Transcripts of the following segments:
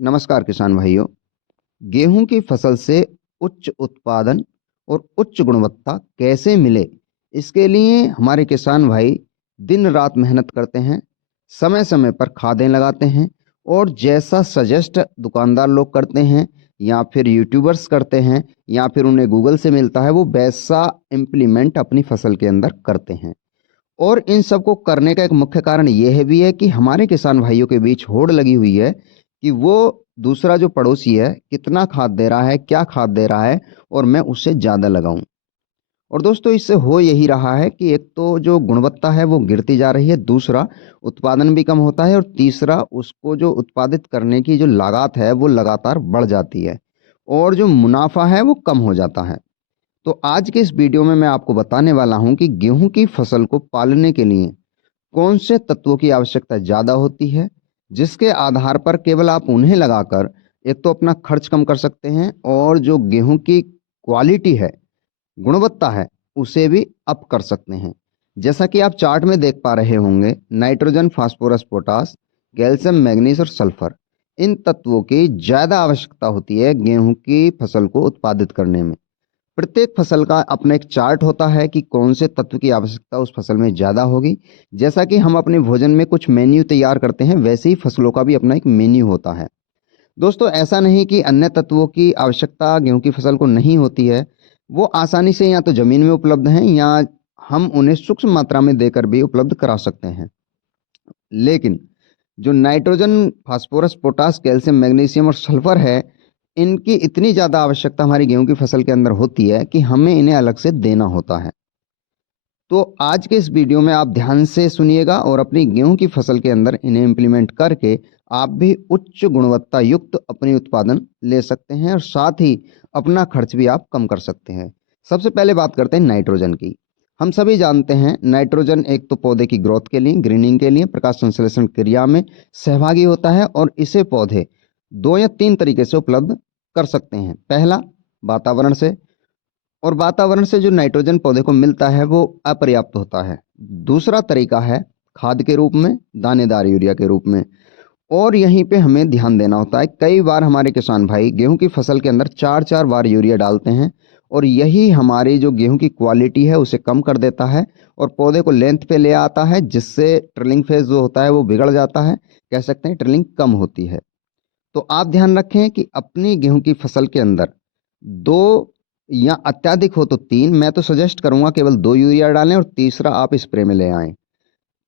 नमस्कार किसान भाइयों। गेहूं की फसल से उच्च उत्पादन और उच्च गुणवत्ता कैसे मिले, इसके लिए हमारे किसान भाई दिन रात मेहनत करते हैं, समय समय पर खादें लगाते हैं और जैसा सजेस्ट दुकानदार लोग करते हैं या फिर यूट्यूबर्स करते हैं या फिर उन्हें गूगल से मिलता है, वो वैसा इम्प्लीमेंट अपनी फसल के अंदर करते हैं। और इन सब को करने का एक मुख्य कारण यह भी है कि हमारे किसान भाइयों के बीच होड़ लगी हुई है कि वो दूसरा जो पड़ोसी है कितना खाद दे रहा है, क्या खाद दे रहा है और मैं उससे ज़्यादा लगाऊं। और दोस्तों, इससे हो यही रहा है कि एक तो जो गुणवत्ता है वो गिरती जा रही है, दूसरा उत्पादन भी कम होता है और तीसरा उसको जो उत्पादित करने की जो लागत है वो लगातार बढ़ जाती है और जो मुनाफा है वो कम हो जाता है। तो आज के इस वीडियो में मैं आपको बताने वाला हूं कि गेहूं की फसल को पालने के लिए कौन से तत्वों की आवश्यकता ज़्यादा होती है, जिसके आधार पर केवल आप उन्हें लगाकर एक तो अपना खर्च कम कर सकते हैं और जो गेहूं की क्वालिटी है, गुणवत्ता है, उसे भी अप कर सकते हैं। जैसा कि आप चार्ट में देख पा रहे होंगे, nitrogen, phosphorus, potash, calcium, manganese और सल्फर, इन तत्वों की ज़्यादा आवश्यकता होती है गेहूं की फसल को उत्पादित करने में। प्रत्येक फसल का अपना एक चार्ट होता है कि कौन से तत्व की आवश्यकता उस फसल में ज़्यादा होगी। जैसा कि हम अपने भोजन में कुछ मेन्यू तैयार करते हैं, वैसे ही फसलों का भी अपना एक मेन्यू होता है। दोस्तों, ऐसा नहीं कि अन्य तत्वों की आवश्यकता गेहूं की फसल को नहीं होती है। वो आसानी से या तो ज़मीन में उपलब्ध हैं या हम उन्हें सूक्ष्म मात्रा में देकर भी उपलब्ध करा सकते हैं। लेकिन जो nitrogen, phosphorus, potash, calcium, magnesium और सल्फर है, इनकी इतनी ज़्यादा आवश्यकता हमारी गेहूं की फसल के अंदर होती है कि हमें इन्हें अलग से देना होता है। तो आज के इस वीडियो में आप ध्यान से सुनिएगा और अपनी गेहूं की फसल के अंदर इन्हें इम्प्लीमेंट करके आप भी उच्च गुणवत्ता युक्त अपनी उत्पादन ले सकते हैं और साथ ही अपना खर्च भी आप कम कर सकते हैं। सबसे पहले बात करते हैं नाइट्रोजन की। हम सभी जानते हैं नाइट्रोजन एक तो पौधे की ग्रोथ के लिए, ग्रीनिंग के लिए, प्रकाश संश्लेषण क्रिया में सहभागी होता है और इसे पौधे दो या तीन तरीके से उपलब्ध कर सकते हैं। पहला, वातावरण से, और वातावरण से जो नाइट्रोजन पौधे को मिलता है वो अपर्याप्त होता है। दूसरा तरीका है खाद के रूप में, दानेदार यूरिया के रूप में। और यहीं पे हमें ध्यान देना होता है, कई बार हमारे किसान भाई गेहूं की फसल के अंदर चार चार बार यूरिया डालते हैं और यही हमारी जो गेहूं की क्वालिटी है उसे कम कर देता है और पौधे को लेंथ पे ले आता है, जिससे ट्रिलिंग फेज जो होता है वो बिगड़ जाता है। कह सकते हैं ट्रिलिंग कम होती है। तो आप ध्यान रखें कि अपनी गेहूं की फसल के अंदर दो या अत्यधिक हो तो तीन, मैं तो सजेस्ट करूंगा केवल दो यूरिया डालें और तीसरा आप स्प्रे में ले आएं।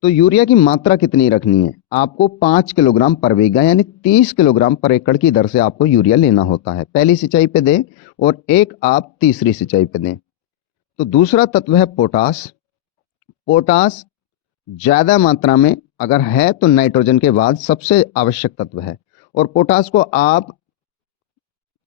तो यूरिया की मात्रा कितनी रखनी है? आपको 5 किलोग्राम पर बीघा यानी 30 किलोग्राम पर एकड़ की दर से आपको यूरिया लेना होता है। पहली सिंचाई पे दें और एक आप तीसरी सिंचाई पे दें। तो दूसरा तत्व है पोटास। पोटास ज्यादा मात्रा में अगर है तो नाइट्रोजन के बाद सबसे आवश्यक तत्व है और पोटास को आप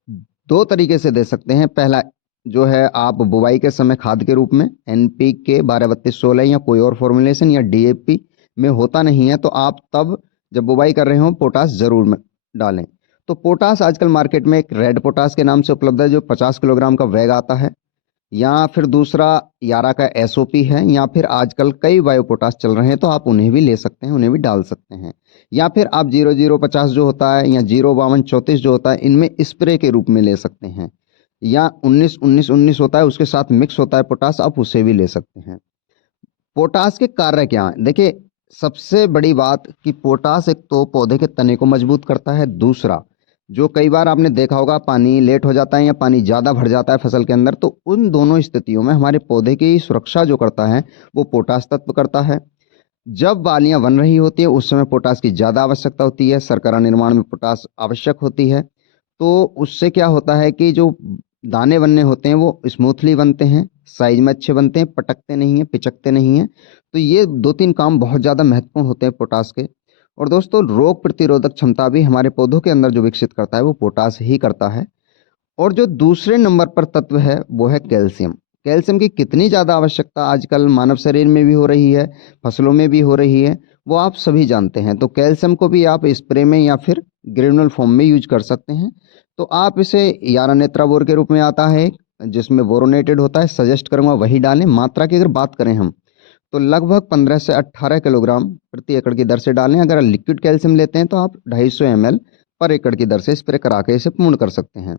दो तरीके से दे सकते हैं। पहला जो है आप बुवाई के समय खाद के रूप में NPK 12-32-16 या कोई और फॉर्मुलेशन या DAP में होता नहीं है तो आप तब जब बुवाई कर रहे हो पोटास जरूर डालें। तो पोटास आजकल मार्केट में एक रेड पोटास के नाम से उपलब्ध है जो 50 किलोग्राम का बैग आता है, या फिर दूसरा यारा का SOP है, या फिर आजकल कई बायो पोटास चल रहे हैं तो आप उन्हें भी ले सकते हैं, उन्हें भी डाल सकते हैं। या फिर आप 0050 जो होता है या 05234 जो होता है, इनमें स्प्रे के रूप में ले सकते हैं, या 19-19-19 होता है उसके साथ मिक्स होता है पोटास, आप उसे भी ले सकते हैं। पोटास के कार्य क्या हैं? देखिए, सबसे बड़ी बात कि पोटास एक तो पौधे के तने को मजबूत करता है। दूसरा, जो कई बार आपने देखा होगा पानी लेट हो जाता है या पानी ज़्यादा भर जाता है फसल के अंदर, तो उन दोनों स्थितियों में हमारे पौधे की सुरक्षा जो करता है वो पोटास तत्व करता है। जब बालियां बन रही होती है उस समय पोटास की ज़्यादा आवश्यकता होती है, शर्करा निर्माण में पोटास आवश्यक होती है। तो उससे क्या होता है कि जो दाने बनने होते हैं वो स्मूथली बनते हैं, साइज में अच्छे बनते हैं, पटकते नहीं हैं, पिचकते नहीं हैं। तो ये दो तीन काम बहुत ज़्यादा महत्वपूर्ण होते हैं पोटास के। और दोस्तों, रोग प्रतिरोधक क्षमता भी हमारे पौधों के अंदर जो विकसित करता है वो पोटास ही करता है। और जो दूसरे नंबर पर तत्व है वो है कैल्शियम। कैल्शियम की कितनी ज़्यादा आवश्यकता आजकल मानव शरीर में भी हो रही है, फसलों में भी हो रही है, वो आप सभी जानते हैं। तो कैल्शियम को भी आप स्प्रे में या फिर ग्रेनुअल फॉर्म में यूज कर सकते हैं। तो आप इसे यारा नेत्राबोर के रूप में आता है जिसमें बोरोनेटेड होता है, सजेस्ट करूंगा वही डालें। मात्रा की अगर बात करें हम तो लगभग 15 से 18 किलोग्राम प्रति एकड़ की दर से डालें। अगर लिक्विड कैल्शियम लेते हैं तो आप 250 ml पर एकड़ की दर से स्प्रे करा के इसे पूर्ण कर सकते हैं।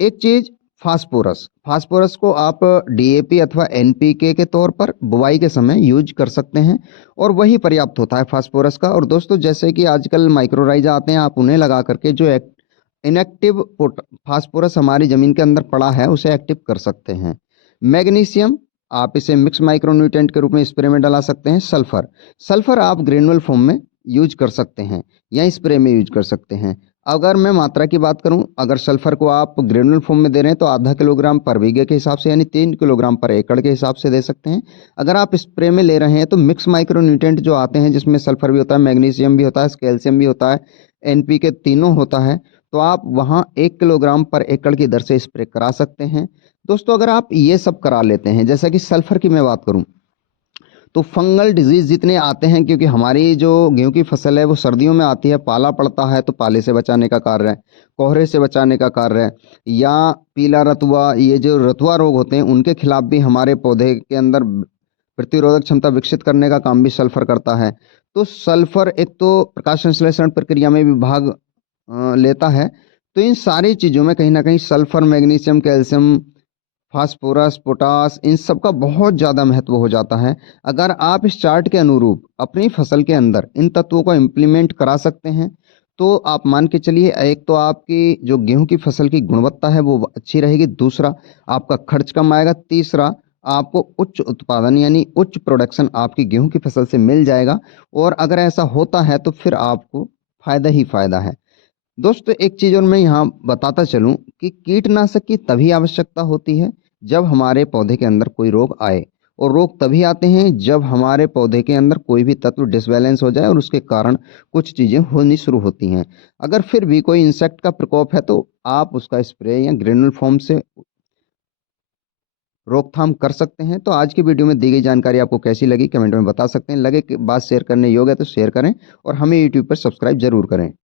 एक चीज फास्फोरस, फास्फोरस को आप डीएपी अथवा एनपीके के तौर पर बुवाई के समय यूज कर सकते हैं और वही पर्याप्त होता है फास्फोरस का। और दोस्तों जैसे कि आजकल माइक्रोराइजा आते हैं, आप उन्हें लगा करके जो इनएक्टिव फास्फोरस हमारी जमीन के अंदर पड़ा है उसे एक्टिव कर सकते हैं। मैग्नीशियम, आप इसे मिक्स माइक्रोन्यूट्रेंट के रूप में स्प्रे में डला सकते हैं। सल्फर, सल्फर आप ग्रेनुअल फॉर्म में यूज कर सकते हैं या स्प्रे में यूज कर सकते हैं। अगर मैं मात्रा की बात करूं, अगर सल्फर को आप ग्रेनुअल फॉर्म में दे रहे हैं तो आधा किलोग्राम पर बीघे के हिसाब से यानी 3 किलोग्राम पर एकड़ के हिसाब से दे सकते हैं। अगर आप स्प्रे में ले रहे हैं तो मिक्स माइक्रोन्यूट्रेंट जो आते हैं जिसमें सल्फर भी होता है, मैग्नीशियम भी होता है, कैल्शियम भी होता है, एनपीके तीनों होता है, तो आप वहां 1 किलोग्राम पर एकड़ की दर से स्प्रे करा सकते हैं। दोस्तों अगर आप ये सब करा लेते हैं, जैसा कि सल्फर की मैं बात करूं तो फंगल डिजीज जितने आते हैं, क्योंकि हमारी जो गेहूं की फसल है वो सर्दियों में आती है, पाला पड़ता है तो पाले से बचाने का कार्य है, कोहरे से बचाने का कार्य है, या पीला रतुआ, ये जो रतुआ रोग होते हैं उनके खिलाफ भी हमारे पौधे के अंदर प्रतिरोधक क्षमता विकसित करने का काम भी सल्फर करता है। तो सल्फर एक तो प्रकाश संश्लेषण प्रक्रिया में भी भाग लेता है। तो इन सारी चीज़ों में कहीं ना कहीं sulphur, magnesium, calcium, phosphorus, potash, इन सब का बहुत ज़्यादा महत्व हो जाता है। अगर आप इस चार्ट के अनुरूप अपनी फसल के अंदर इन तत्वों को इम्प्लीमेंट करा सकते हैं तो आप मान के चलिए, एक तो आपकी जो गेहूं की फसल की गुणवत्ता है वो अच्छी रहेगी, दूसरा आपका खर्च कम आएगा, तीसरा आपको उच्च उत्पादन यानी उच्च प्रोडक्शन आपकी गेहूं की फसल से मिल जाएगा। और अगर ऐसा होता है तो फिर आपको फायदा ही फायदा है। दोस्तों एक चीज और मैं यहाँ बताता चलूं कि कीटनाशक की तभी आवश्यकता होती है जब हमारे पौधे के अंदर कोई रोग आए, और रोग तभी आते हैं जब हमारे पौधे के अंदर कोई भी तत्व डिसबैलेंस हो जाए और उसके कारण कुछ चीजें होनी शुरू होती हैं। अगर फिर भी कोई इंसेक्ट का प्रकोप है तो आप उसका स्प्रे या ग्रेनुल फॉर्म से रोकथाम कर सकते हैं। तो आज की वीडियो में दी गई जानकारी आपको कैसी लगी कमेंट में बता सकते हैं। लगे कि बात शेयर करने योग्य है तो शेयर करें और हमें यूट्यूब पर सब्सक्राइब जरूर करें।